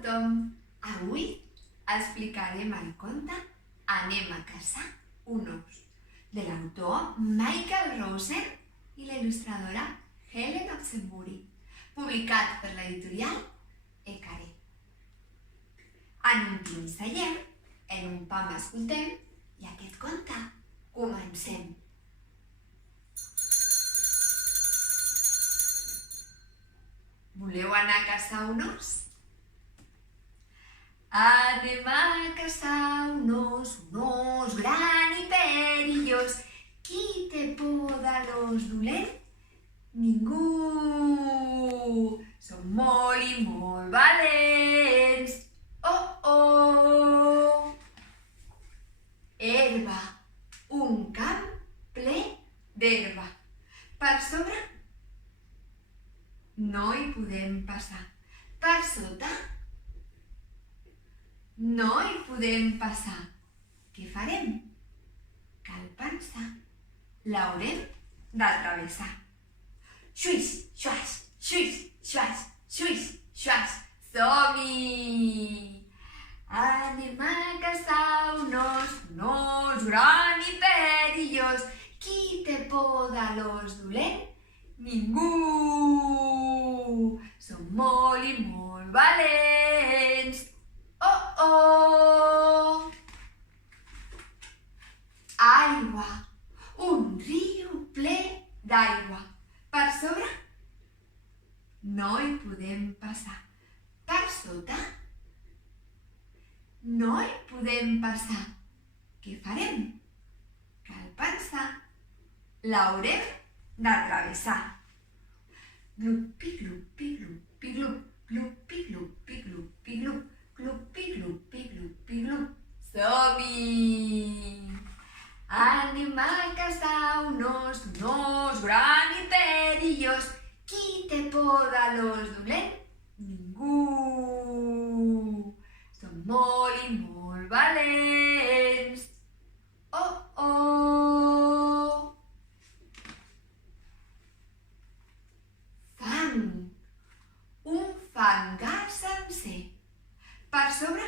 tothom! Avui explicarem el conte Anem a caçar un os, de l'autor Michael Rosen i la il·lustradora Helen Oxenbury, publicat per l'editorial Ecaré. En un pin seiem, en un pam escoltem i aquest conte comencem. Voleu anar a caçar un os? Anem a caçar un os gran i perillós. Qui té por de l'os dolent? Ningú! Som molt i molt valents! Oh, oh! Herba, un camp ple d'herba. Per sobre no hi podem passar. Per sota no hi podem passar. Què farem? Cal pensar. L'haurem de travessar. Xuix, xuaix, xuix, xuaix, xuix, xuaix. Som-hi! Anem a caçar un os gran i perillós. Qui té por de l'os dolent? Ningú! Som molt i molt valents! Oh, oh! Aigua, un riu ple d'aigua. Per sobre no hi podem passar. Per sota no hi podem passar. Què farem? Cal pensar. L'haurem de travessar. Glupi, glupi, glupi, glup, glupi, glupi, glupi, glup, glupi, glupi, glupi, glup. Som-hi! Anem a caçar un os gran i perillós. Qui té por de l'os dolent? Ningú! Som molt i molt valents! Oh, oh! Fang! Un fangar sencer. Per sobre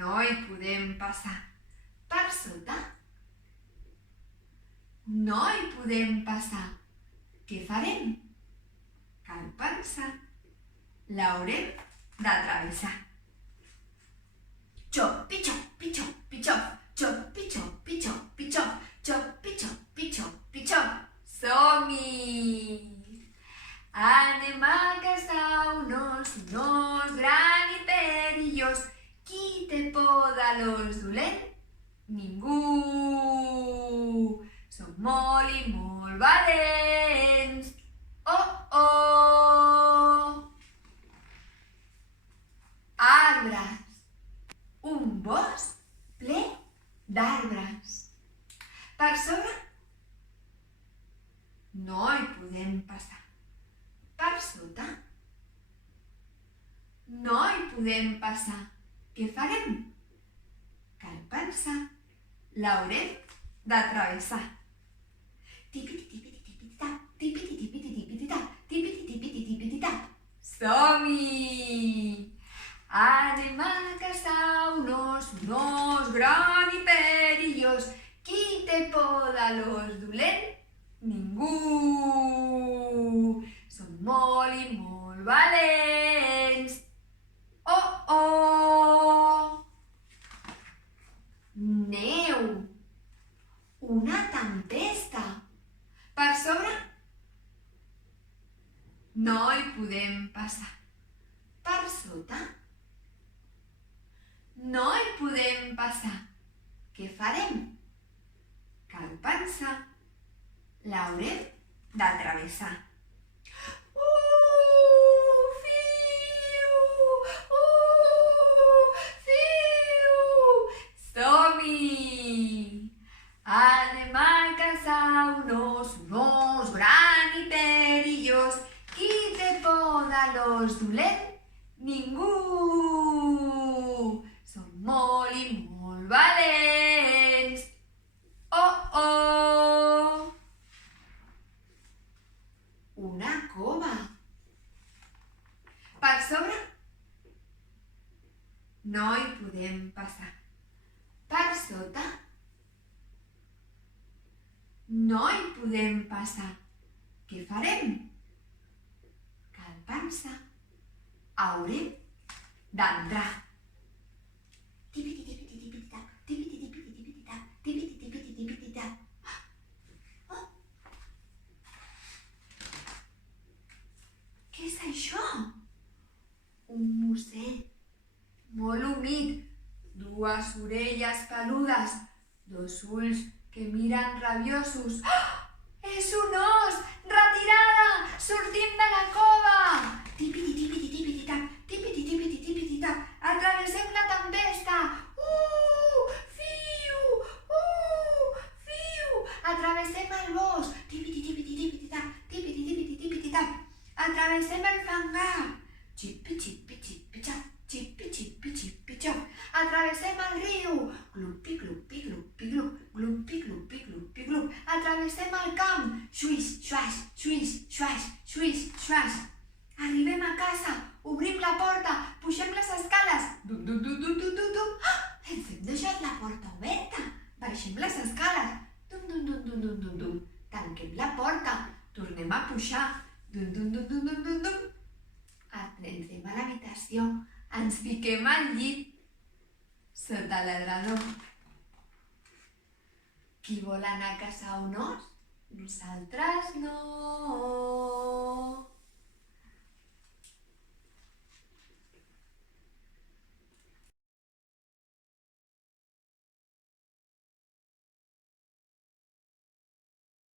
no hi podem passar. Per sota no hi podem passar. Què farem? Cal pensar. L'haurem de travessar. Xopi, xopi, xopi, xop, xopi, xopi, xopi, xop, xopi, xopi, xopi, xop. Som-hi! Anem a caçar un os gran i perillós. Qui té por de l'os dolent? Ningú! Som molt i molt valents! Oh, oh! Arbres, un bosc ple d'arbres. Per sobre no hi podem passar. Per sota no hi podem passar. Què farem? Cal pensar. L'haurem de travessar. Tipiti-tipiti-tipiti-tap, tipiti-tipiti-tipiti-tap, tipiti-tipiti-tipiti-tap. Som-hi! Anem a caçar un os gran i perillós. Qui té por de l'os dolent? Ningú! Som molt i molt valents! Oh, oh! Neu! Una tempesta! Per sobre no hi podem passar. Per sota no hi podem passar. Què farem? Cal pensar. L'haurem de travessar. Som-hi! Anem a caçar un os gran i perillós. Qui té por de l'os dolent? Ningú! Som molt i molt valents! Oh, oh! Una cova. Per no hi podem passar. Per sota no hi podem passar. Què farem? Cal pensar. Haurem d'entrar. Tipiti-tipiti-tipiti-tap, tipiti-tipiti-tipiti-tap, tipiti-tipiti-tipiti-tap. Oh! Què és això? Un musset molt humit, dues orelles peludes, dos ulls que miren rabiosos. Oh! És un os! Retirada! Sortim de la cova! Tipiti-tipiti-tipiti-tap, tipiti-tipiti-tipiti-tap. Atravessem la tempesta! Fiu! Fiu! Atravessem el bosc! Tipiti-tipiti-tipiti-tap, tipiti-tipiti-tipiti-tap. Atravessem el fangar! Xipi-xipi-xipi-xap, xipi-xipi-xipi-xap. Atravessem el riu! Glupi-glupi-glupi-glup, glupi-glupi-glupi-glup. Atravessem el camp! Xuix, xuaix, xuix, xuaix, xuix, xuaix. Arribem a casa, obrim la porta, pugem les escales. Dum, dum, dum, dum, dum, dum, dum. Ens hem deixat la porta oberta. Baixem les escales. Dum, dum, dum, dum, dum, dum, dum. Tanquem la porta. Tornem a pujar. Dum, dum, dum, dum, dum, dum, dum. Entrem a l'habitació. Ens fiquem al llit. Sota l'edredó. Qui vol anar a caçar un os? Nosaltres no.